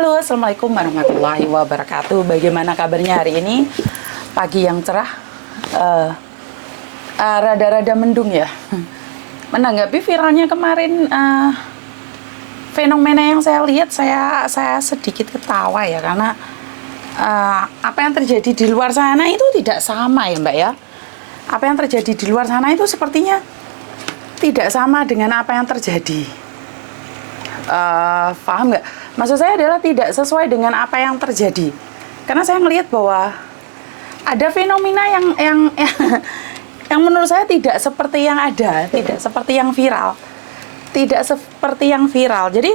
Halo, Assalamualaikum warahmatullahi wabarakatuh. Bagaimana kabarnya hari ini? Pagi yang cerah, rada-rada mendung ya. Menanggapi viralnya kemarin, fenomena yang saya lihat, saya sedikit ketawa ya, karena apa yang terjadi di luar sana itu tidak sama ya Mbak ya. Apa yang terjadi di luar sana itu sepertinya tidak sama dengan apa yang terjadi. Paham nggak? Maksud saya adalah tidak sesuai dengan apa yang terjadi. Karena saya melihat bahwa ada fenomena yang menurut saya tidak seperti yang ada, tidak seperti yang viral. Tidak seperti yang viral. Jadi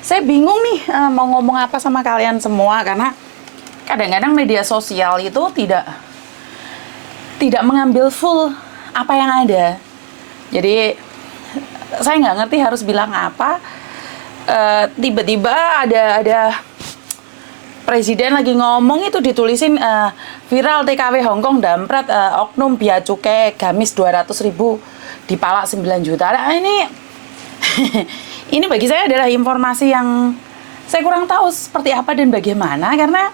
saya bingung nih mau ngomong apa sama kalian semua, karena kadang-kadang media sosial itu tidak mengambil full apa yang ada. Jadi saya nggak ngerti harus bilang apa. Tiba-tiba ada presiden lagi ngomong, itu ditulisin viral TKW Hongkong damprat oknum bea cukai gamis 200.000 dipalak 9 juta. Nah, ini ini bagi saya adalah informasi yang saya kurang tahu seperti apa dan bagaimana, karena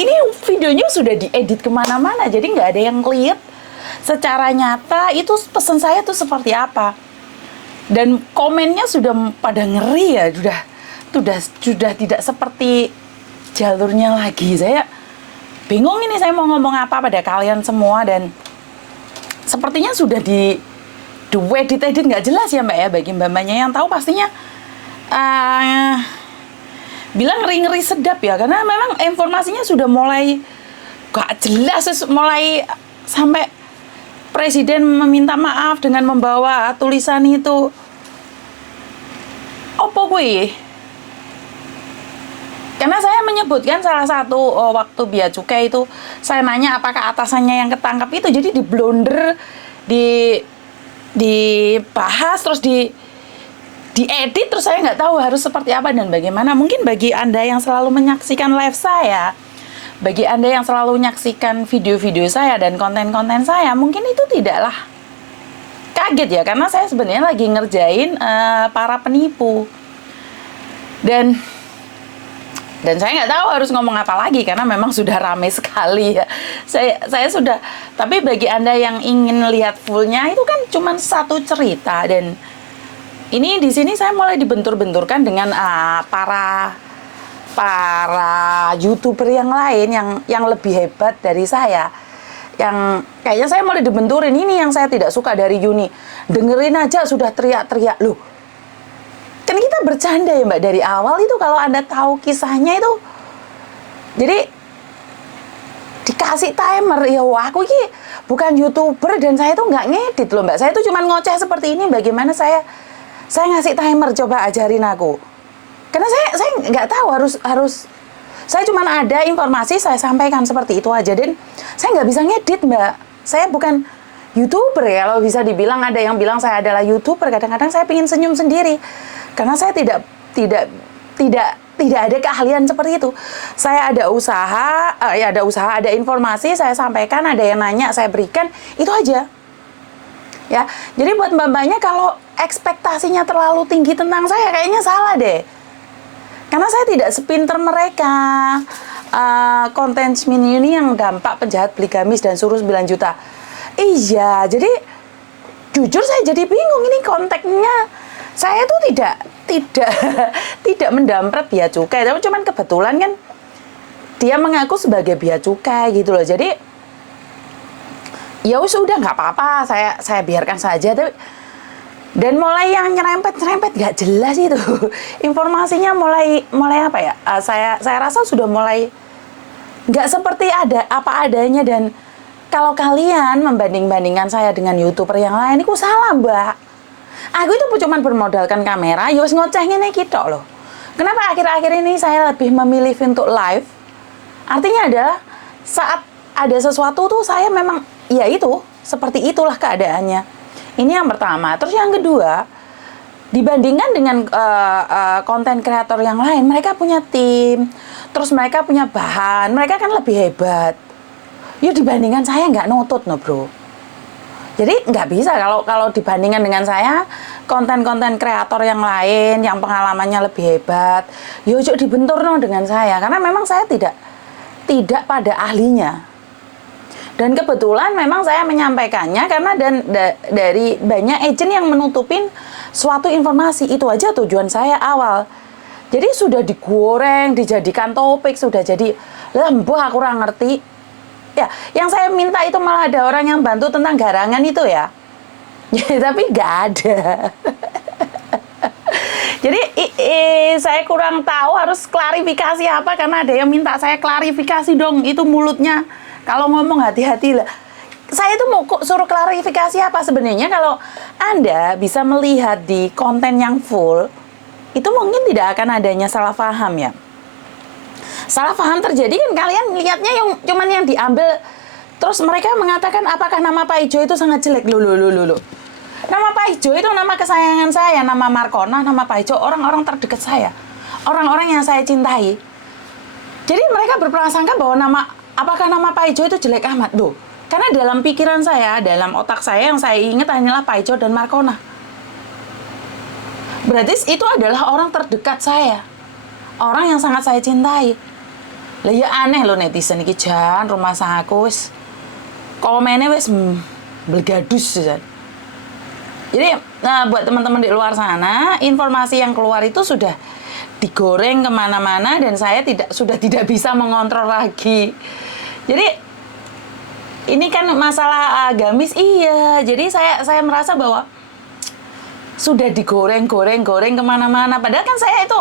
ini videonya sudah diedit kemana-mana, jadi nggak ada yang lihat secara nyata itu pesan saya tuh seperti apa. Dan komennya sudah pada ngeri ya, sudah tidak seperti jalurnya lagi. Saya bingung ini saya mau ngomong apa pada kalian semua, dan sepertinya sudah di edit nggak jelas ya Mbak ya. Bagi mbak-mbaknya yang tahu pastinya bilang ngeri-ngeri sedap ya, karena memang informasinya sudah mulai gak jelas, mulai sampai presiden meminta maaf dengan membawa tulisan itu. Opo kuwi? Karena saya menyebutkan salah satu waktu bea cukai itu, saya nanya apakah atasannya yang ketangkap itu, jadi diblunder, dibahas, terus diedit, terus saya nggak tahu harus seperti apa dan bagaimana. Mungkin bagi Anda yang selalu menyaksikan live saya, bagi Anda yang selalu menyaksikan video-video saya dan konten-konten saya, mungkin itu tidaklah kaget ya, karena saya sebenarnya lagi ngerjain para penipu. Dan saya nggak tahu harus ngomong apa lagi, karena memang sudah ramai sekali ya. Saya sudah, tapi bagi Anda yang ingin lihat fullnya, itu kan cuma satu cerita, dan ini di sini saya mulai dibentur-benturkan dengan para YouTuber yang lain yang lebih hebat dari saya. Yang kayaknya saya mulai dibenturin. Ini yang saya tidak suka dari Yuni. Dengerin aja sudah teriak-teriak. Loh, kan kita bercanda ya Mbak dari awal itu, kalau Anda tahu kisahnya itu. Jadi dikasih timer, ya aku ini bukan YouTuber dan saya tuh nggak ngedit loh Mbak. Saya tuh cuma ngoceh seperti ini. Bagaimana saya ngasih timer, coba ajarin aku. Karena saya nggak tahu harus saya cuma ada informasi, saya sampaikan seperti itu aja, dan saya nggak bisa ngedit Mbak. Saya bukan YouTuber ya, kalau bisa dibilang. Ada yang bilang saya adalah YouTuber. Kadang-kadang saya pengen senyum sendiri, karena saya tidak ada keahlian seperti itu. Saya ada usaha, ada informasi saya sampaikan, ada yang nanya saya berikan, itu aja. Ya, jadi buat mbak-mbaknya kalau ekspektasinya terlalu tinggi tentang saya, kayaknya salah deh. Karena saya tidak sepinter mereka. Konten Smini ini yang dampak penjahat beli gamis dan suruh 9 juta. Iya, jadi jujur saya jadi bingung, ini konteksnya saya tuh tidak mendampret bea cukai, tapi cuman kebetulan kan dia mengaku sebagai bea cukai gitu loh. Jadi ya sudah nggak apa-apa, saya biarkan saja. Dan mulai yang nyerempet nggak jelas itu informasinya, mulai apa ya, saya rasa sudah mulai nggak seperti ada apa adanya. Dan kalau kalian membanding-bandingkan saya dengan YouTuber yang lain, itu salah Mbak. Aku itu cuma bermodalkan kamera, yos ngocehnya nih gitu loh. Kenapa akhir-akhir ini saya lebih memilih untuk live? Artinya adalah saat ada sesuatu tuh saya memang, ya itu, seperti itulah keadaannya. Ini yang pertama. Terus yang kedua, dibandingkan dengan konten kreator yang lain, mereka punya tim, terus mereka punya bahan, mereka kan lebih hebat. Yuk dibandingkan saya nggak nutut no bro. Jadi nggak bisa kalau dibandingkan dengan saya, konten-konten kreator yang lain yang pengalamannya lebih hebat, yo ojo dibenturno dengan saya karena memang saya tidak pada ahlinya. Dan kebetulan memang saya menyampaikannya karena dari banyak agent yang menutupin suatu informasi. Itu aja tujuan saya awal. Jadi sudah digoreng, dijadikan topik, sudah jadi lembuh aku kurang ngerti. Ya, yang saya minta itu malah ada orang yang bantu tentang garangan itu ya. Ya tapi nggak ada. Jadi saya kurang tahu harus klarifikasi apa karena ada yang minta saya klarifikasi dong itu mulutnya. Kalau ngomong hati-hati lah. Saya itu mau suruh klarifikasi apa sebenarnya kalau Anda bisa melihat di konten yang full, itu mungkin tidak akan adanya salah paham ya. Salah paham terjadi kan kalian lihatnya yang cuman yang diambil, terus mereka mengatakan apakah nama Pak Ijo itu sangat jelek. Loh. Nama Pak Ijo itu nama kesayangan saya, nama Markona, nama Pak Ijo, orang-orang terdekat saya. Orang-orang yang saya cintai. Jadi mereka berprasangka bahwa apakah nama Pak Ijo itu jelek amat? Loh, karena dalam pikiran saya, dalam otak saya yang saya ingat hanyalah Pak Ijo dan Markona. Berarti itu adalah orang terdekat saya. Orang yang sangat saya cintai. Lah ya aneh loh netizen iki jan rumah saku wis komennya wis belgadus ya. Jadi buat teman-teman di luar sana, informasi yang keluar itu sudah digoreng kemana-mana dan saya sudah tidak bisa mengontrol lagi. Jadi ini kan masalah agamis iya. Jadi saya merasa bahwa sudah digoreng kemana-mana. Padahal kan saya itu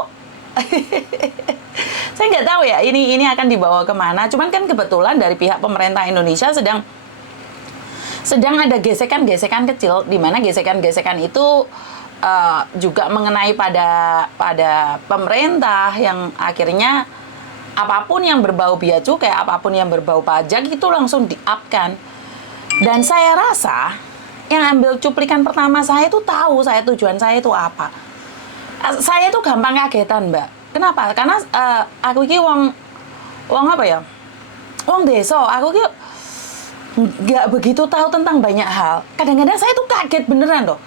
saya nggak tahu ya ini akan dibawa kemana. Cuman kan kebetulan dari pihak pemerintah Indonesia sedang ada gesekan-gesekan kecil, di mana gesekan-gesekan itu juga mengenai pada pemerintah yang akhirnya apapun yang berbau bea cukai, apapun yang berbau pajak itu langsung di-up-kan. Dan saya rasa yang ambil cuplikan pertama saya itu tahu tujuan saya itu apa. Saya itu gampang kagetan, Mbak. Kenapa? Karena aku ini wong apa ya? Wong desa, aku ini nggak begitu tahu tentang banyak hal. Kadang-kadang saya tuh kaget beneran loh.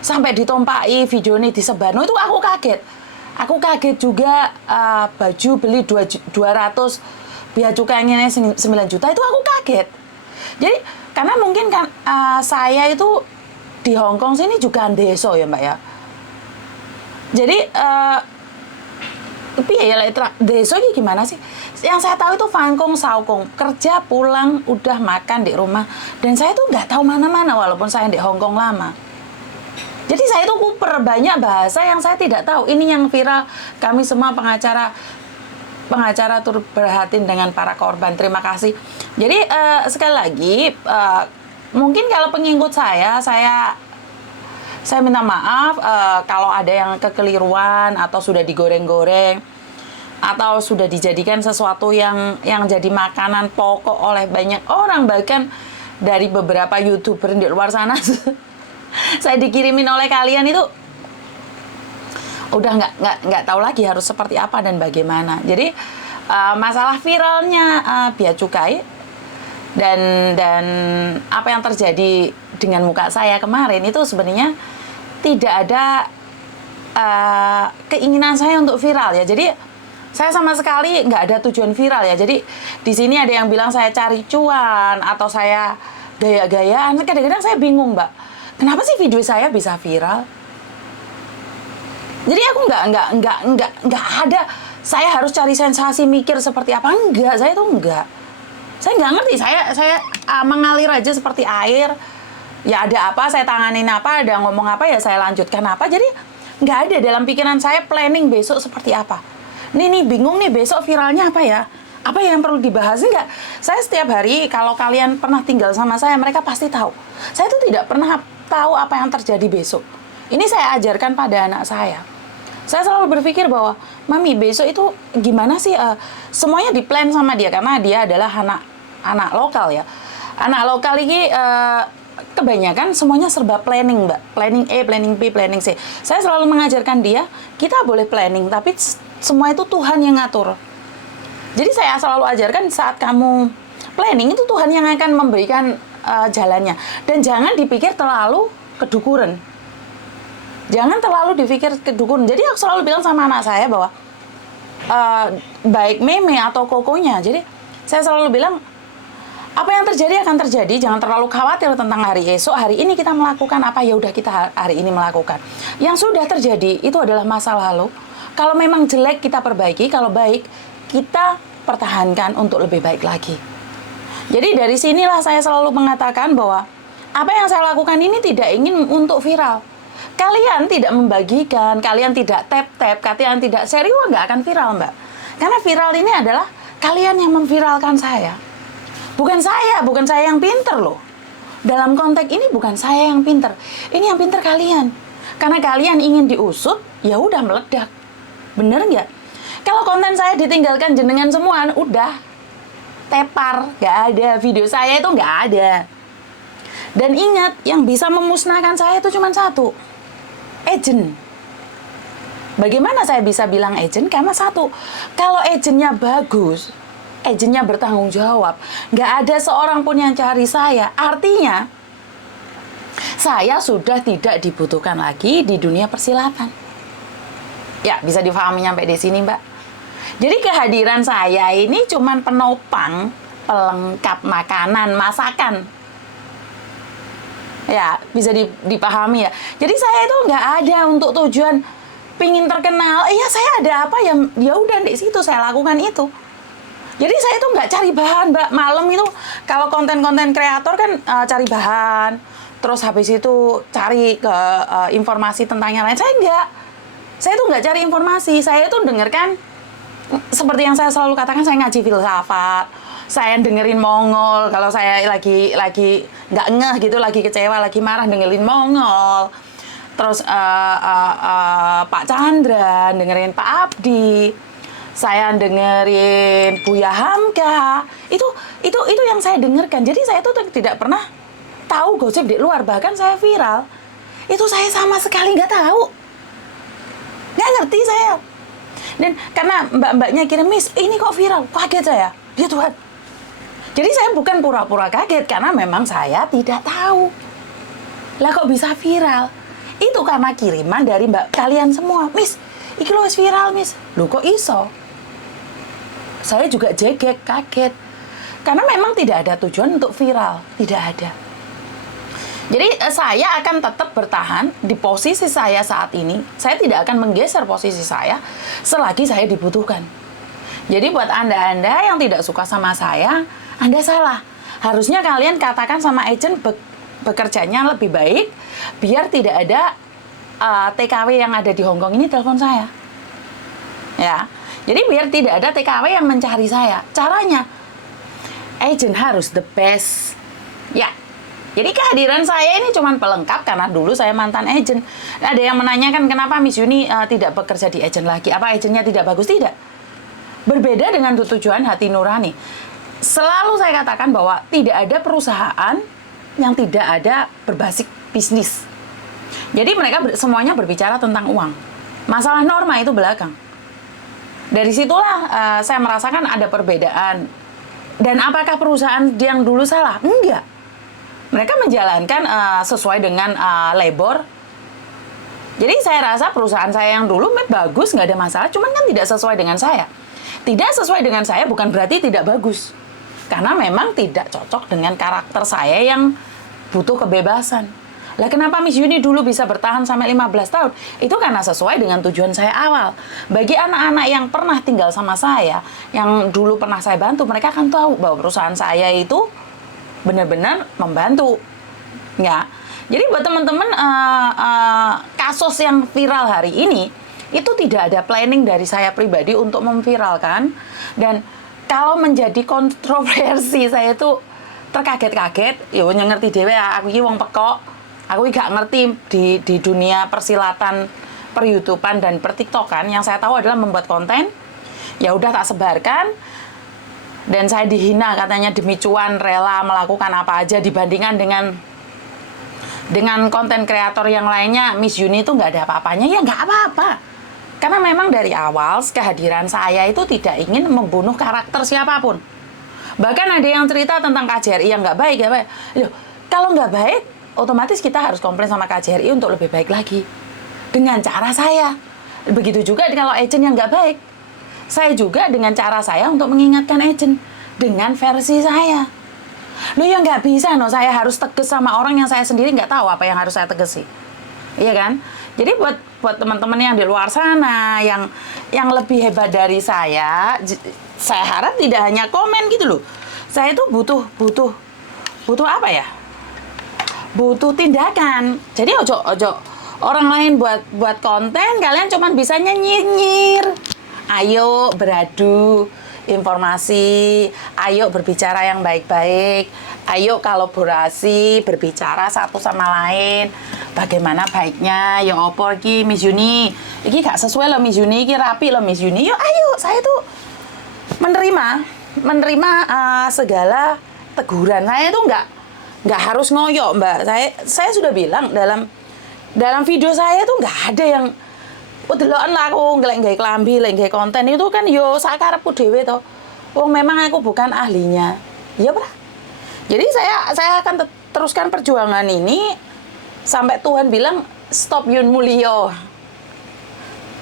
Sampai ditompai video ini disebar. No, itu aku kaget. Aku kaget juga baju beli 200 biaya cukainya 9 juta itu aku kaget. Jadi karena mungkin kan saya itu di Hong Kong sini juga desa ya Mbak ya. Jadi tapi ya desa ini gimana sih? Yang saya tahu itu Fangkong Saukong, kerja pulang udah makan di rumah, dan saya tuh nggak tahu mana-mana walaupun saya di Hong Kong lama. Jadi saya tuh kuper banyak bahasa yang saya tidak tahu. Ini yang viral, kami semua pengacara turut prihatin dengan para korban. Terima kasih. Jadi sekali lagi mungkin kalau pengikut saya minta maaf kalau ada yang kekeliruan atau sudah digoreng-goreng atau sudah dijadikan sesuatu yang jadi makanan pokok oleh banyak orang, bahkan dari beberapa YouTuber di luar sana. Saya dikirimin oleh kalian itu udah nggak tahu lagi harus seperti apa dan bagaimana. Jadi masalah viralnya bea cukai dan apa yang terjadi dengan muka saya kemarin itu sebenarnya tidak ada keinginan saya untuk viral ya. Jadi saya sama sekali nggak ada tujuan viral ya. Jadi di sini ada yang bilang saya cari cuan atau saya gaya-gayaan. Kadang-kadang saya bingung, Mbak. Kenapa sih video saya bisa viral? Jadi aku nggak ada. Saya harus cari sensasi mikir seperti apa? Enggak, saya tuh enggak. Saya nggak ngerti. Saya mengalir aja seperti air. Ya ada apa, saya tanganin apa, ada ngomong apa ya saya lanjutkan apa. Jadi nggak ada dalam pikiran saya planning besok seperti apa. Nih bingung nih besok viralnya apa ya? Apa yang perlu dibahas? Enggak. Saya setiap hari kalau kalian pernah tinggal sama saya, mereka pasti tahu. Saya tuh tidak pernah tahu apa yang terjadi besok. Ini saya ajarkan pada anak saya. Saya selalu berpikir bahwa, Mami besok itu gimana sih? Semuanya diplan sama dia karena dia adalah anak lokal ya. Anak lokal ini kebanyakan semuanya serba planning, Mbak. Planning A, planning B, planning C. Saya selalu mengajarkan dia, kita boleh planning, tapi semua itu Tuhan yang ngatur. Jadi saya selalu ajarkan saat kamu planning itu Tuhan yang akan memberikan jalannya. Dan jangan dipikir terlalu kedukuran. Jangan terlalu dipikir ke dukun. Jadi aku selalu bilang sama anak saya bahwa baik Meme atau Kokonya. Jadi saya selalu bilang apa yang terjadi akan terjadi. Jangan terlalu khawatir tentang hari esok. Hari ini kita melakukan apa, ya udah kita hari ini melakukan. Yang sudah terjadi itu adalah masa lalu. Kalau memang jelek kita perbaiki, kalau baik kita pertahankan untuk lebih baik lagi. Jadi dari sinilah saya selalu mengatakan bahwa apa yang saya lakukan ini tidak ingin untuk viral. Kalian tidak membagikan, kalian tidak tap-tap, kalian tidak share, nggak akan viral, Mbak. Karena viral ini adalah kalian yang memviralkan saya. Bukan saya yang pinter loh. Dalam konteks ini bukan saya yang pinter. Ini yang pinter kalian. Karena kalian ingin diusut, ya udah meledak. Bener nggak? Kalau konten saya ditinggalkan jenengan semua, udah tepar, nggak ada. Video saya itu nggak ada. Dan ingat, yang bisa memusnahkan saya itu cuma satu. Agent. Bagaimana saya bisa bilang agent? Karena satu, kalau agentnya bagus, agentnya bertanggung jawab, nggak ada seorang pun yang cari saya, artinya saya sudah tidak dibutuhkan lagi di dunia persilatan. Ya, bisa difahami sampai di sini, Mbak. Jadi kehadiran saya ini cuma penopang, pelengkap makanan, masakan. Ya, bisa dipahami ya. Jadi saya itu nggak ada untuk tujuan pingin terkenal. Iya, saya ada apa ya udah di situ saya lakukan itu. Jadi saya itu nggak cari bahan, Mbak. Malam itu kalau konten-konten kreator kan cari bahan, terus habis itu cari ke informasi tentang yang lain. Saya nggak. Saya itu nggak cari informasi. Saya itu dengarkan seperti yang saya selalu katakan, saya ngaji filsafat. Saya dengerin Mongol kalau saya lagi nggak ngeh gitu, lagi kecewa, lagi marah, dengerin Mongol. Terus Pak Chandra, dengerin Pak Abdi. Saya dengerin Buya Hamka. Itu yang saya dengarkan. Jadi saya tuh tidak pernah tahu gosip di luar, bahkan saya viral. Itu saya sama sekali nggak tahu. Nggak ngerti saya. Dan karena mbak-mbaknya kirim, "Miss, ini kok viral?" Kaget saya. Ya Tuhan. Jadi saya bukan pura-pura kaget, karena memang saya tidak tahu. Lah kok bisa viral? Itu karena kiriman dari mbak kalian semua. "Miss, iki lo wis viral, Miss." Loh kok iso? Saya juga jegek, kaget. Karena memang tidak ada tujuan untuk viral. Tidak ada. Jadi saya akan tetap bertahan di posisi saya saat ini. Saya tidak akan menggeser posisi saya selagi saya dibutuhkan. Jadi buat Anda yang tidak suka sama saya, Anda salah. Harusnya kalian katakan sama agent bekerjanya lebih baik, biar tidak ada TKW yang ada di Hongkong ini telepon saya. Ya, jadi biar tidak ada TKW yang mencari saya. Caranya, agent harus the best. Ya. Jadi kehadiran saya ini cuma pelengkap karena dulu saya mantan agent. Ada yang menanyakan kenapa Miss Yuni tidak bekerja di agent lagi. Apa agentnya tidak bagus? Tidak. Berbeda dengan tujuan hati nurani. Selalu saya katakan bahwa tidak ada perusahaan yang tidak ada berbasis bisnis. Jadi mereka semuanya berbicara tentang uang. Masalah norma itu belakang. Dari situlah saya merasakan ada perbedaan. Dan apakah perusahaan yang dulu salah? Enggak. Mereka menjalankan sesuai dengan labor. Jadi saya rasa perusahaan saya yang dulu bagus, nggak ada masalah, cuman kan tidak sesuai dengan saya. Tidak sesuai dengan saya bukan berarti tidak bagus. Karena memang tidak cocok dengan karakter saya yang butuh kebebasan. Lah kenapa Miss Yuni dulu bisa bertahan sampai 15 tahun? Itu karena sesuai dengan tujuan saya awal. Bagi anak-anak yang pernah tinggal sama saya, yang dulu pernah saya bantu, mereka akan tahu bahwa perusahaan saya itu benar-benar membantu, ya. Jadi buat teman-teman kasus yang viral hari ini itu tidak ada planning dari saya pribadi untuk memviralkan, dan kalau menjadi kontroversi saya itu terkaget-kaget. Yo ngerti dhewe aku iki wong pekok, aku gak ngerti di dunia persilatan, per-YouTubean dan per-TikTokan. Yang saya tahu adalah membuat konten. Ya udah tak sebarkan. Dan saya dihina katanya demi cuan rela melakukan apa aja dibandingkan dengan konten kreator yang lainnya. Miss Yuni itu nggak ada apa-apanya. Ya nggak apa-apa. Karena memang dari awal kehadiran saya itu tidak ingin membunuh karakter siapapun. Bahkan ada yang cerita tentang KJRI yang nggak baik. Ya, Loh, kalau nggak baik, otomatis kita harus komplain sama KJRI untuk lebih baik lagi. dengan cara saya. Begitu juga kalau agent yang nggak baik. Saya juga dengan cara saya untuk mengingatkan agent dengan versi saya. Loh ya nggak bisa, saya harus tegas sama orang yang saya sendiri nggak tahu apa yang harus saya tegesi. Iya kan? Jadi buat teman-teman yang di luar sana yang lebih hebat dari saya harap tidak hanya komen gitu loh. Saya itu butuh apa ya? Butuh tindakan. Jadi ojo orang lain buat konten, kalian cuma bisa nyinyir. Ayo beradu informasi, ayo berbicara yang baik-baik, ayo kolaborasi, berbicara satu sama lain. Bagaimana baiknya, ya opo iki Miss Yuni, iki gak sesuai loh Miss Yuni, iki rapi loh Miss Yuni. Yuk ayo, saya tuh menerima segala teguran. Saya tuh nggak harus ngoyok, Mbak. Saya sudah bilang dalam video saya tuh nggak ada yang deloken lah aku ngelek klambi, ngelek konten itu kan yo sakarepku dhewe to. Memang aku bukan ahlinya. Iya, Pak. Jadi saya akan teruskan perjuangan ini sampai Tuhan bilang stop Yun Mulyo.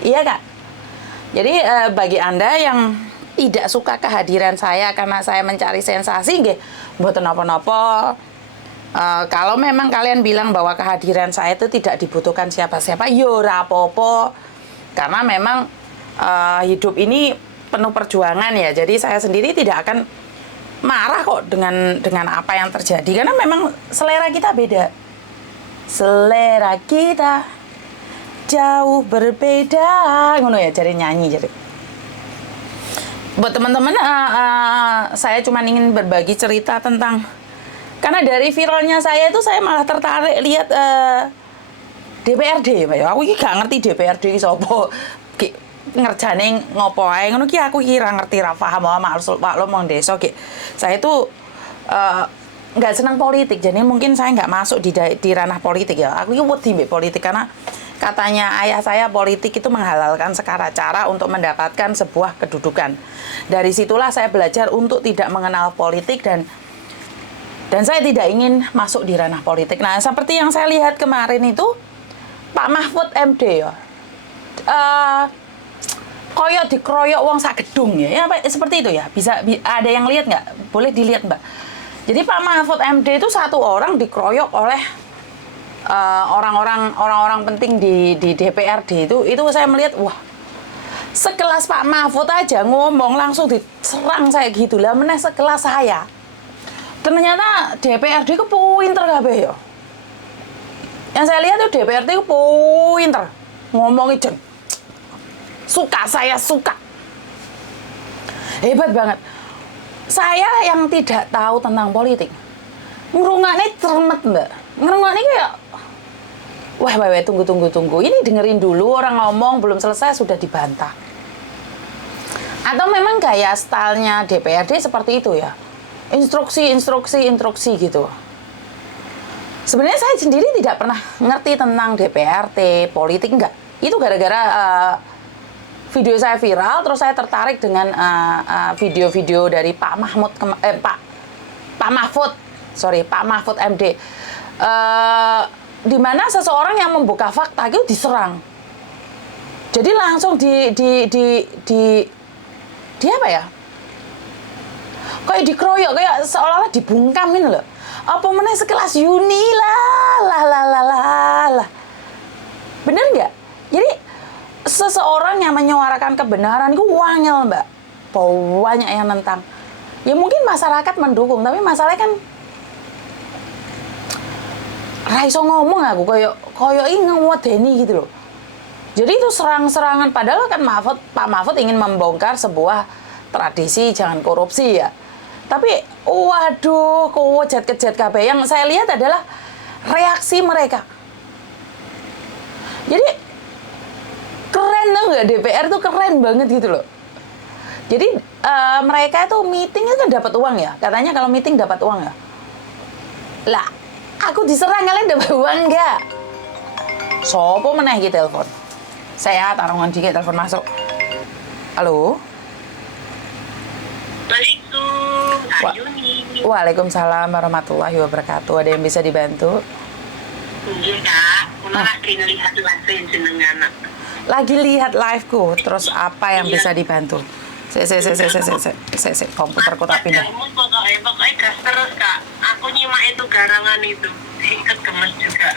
Iya, Kak. Jadi bagi Anda yang tidak suka kehadiran saya karena saya mencari sensasi nggih, mboten napa-napa. Kalau memang kalian bilang bahwa kehadiran saya itu tidak dibutuhkan siapa-siapa, yo ora apa-apa. Karena memang hidup ini penuh perjuangan ya. Jadi saya sendiri tidak akan marah kok dengan apa yang terjadi. Karena memang selera kita beda. Selera kita jauh berbeda. Ngono ya, jadi nyanyi jadi. Buat teman-teman, saya cuma ingin berbagi cerita tentang, karena dari viralnya saya itu saya malah tertarik lihat DPRD, Pak. Aku iki gak ngerti DPRD iki sapa. Ngerjane ngopo ae ngono ki aku kira ngerti ra paham maklum wong desa ki. Saya itu nggak senang politik, jadi mungkin saya nggak masuk di ranah politik ya. Aku iki wedi mbek politik karena katanya ayah saya politik itu menghalalkan segala cara untuk mendapatkan sebuah kedudukan. Dari situlah saya belajar untuk tidak mengenal politik dan saya tidak ingin masuk di ranah politik. Nah, seperti yang saya lihat kemarin itu Pak Mahfud MD ya. Koyok dikeroyok wong sak gedung ya. Seperti itu ya. Bisa ada yang lihat nggak? Boleh dilihat, Mbak. Jadi Pak Mahfud MD itu satu orang dikeroyok oleh orang-orang penting di DPRD itu saya melihat wah, sekelas Pak Mahfud aja ngomong langsung diserang saya gitu lah, meneh sekelas saya. Ternyata DPRD ku pinter kabeh ya. Yang saya lihat tuh DPRD ku pinter ngomongin jen. Saya suka. Hebat banget. Saya yang tidak tahu tentang politik, ngrungokne cermet, Mbak. Ngrungokne kayak wah, tunggu. Ini dengerin dulu orang ngomong belum selesai sudah dibantah. Atau memang gaya stylenya DPRD seperti itu ya. Instruksi gitu. Sebenarnya saya sendiri tidak pernah ngerti tentang DPRD, politik enggak. Itu gara-gara video saya viral, terus saya tertarik dengan video-video dari Pak Mahfud MD. Di mana seseorang yang membuka fakta itu diserang. Jadi langsung di apa ya? Kayak dikeroyok, kayak seolah-olah dibungkam ini loh. Apa meneh sekelas Yuni lah. Bener nggak? Jadi seseorang yang menyuarakan kebenaran itu wangel, Mbak. Banyak yang nentang. Ya mungkin masyarakat mendukung, tapi masalahnya kan ra iso ngomong aku koyo ngewedeni gitu loh. Jadi itu serang-serangan, padahal kan Pak Mahfud ingin membongkar sebuah tradisi jangan korupsi ya. Tapi waduh, kejat kabeh. Yang saya lihat adalah reaksi mereka. Jadi keren tuh nggak, DPR tuh keren banget gitu loh. Jadi mereka itu meeting kan dapat uang ya. Katanya kalau meeting dapat uang ya. Lah, aku diserang, kalian dapat uang nggak? Sopo meneh iki telepon. Saya taruhan dikit, telepon masuk. Halo. Waalaikumsalam warahmatullahi wabarakatuh. Ada yang bisa dibantu? Iya, Kak. Kula lagi ngelihat live jenengan. Lagi lihat liveku, terus apa yang Iya. bisa dibantu? Komputerku tak pindah. Pokoknya gas terus kak. Aku nyimak itu garangan itu. Ikut gemes juga.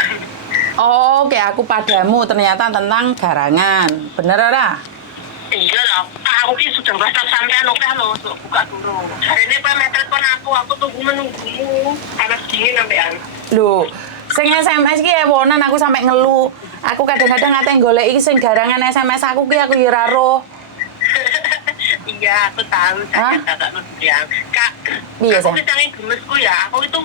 Oke, aku padamu ternyata tentang garangan. Bener ora? Iya lah. Aku ini sudah WhatsApp sampean oke loh. Buka dulu. Hari ini Pak telepon aku tunggu menunggumu. Panas dingin sampean. Loh, sing SMS ki ewonan aku sampai ngeluh. Aku kadang-kadang ngate goleki sing garangan SMS aku ki aku ya ora roh. Iya, aku tahu Hah? saya kakak Nurdian. Kak, Iya, aku Sayang. saking gemesku ya. Aku itu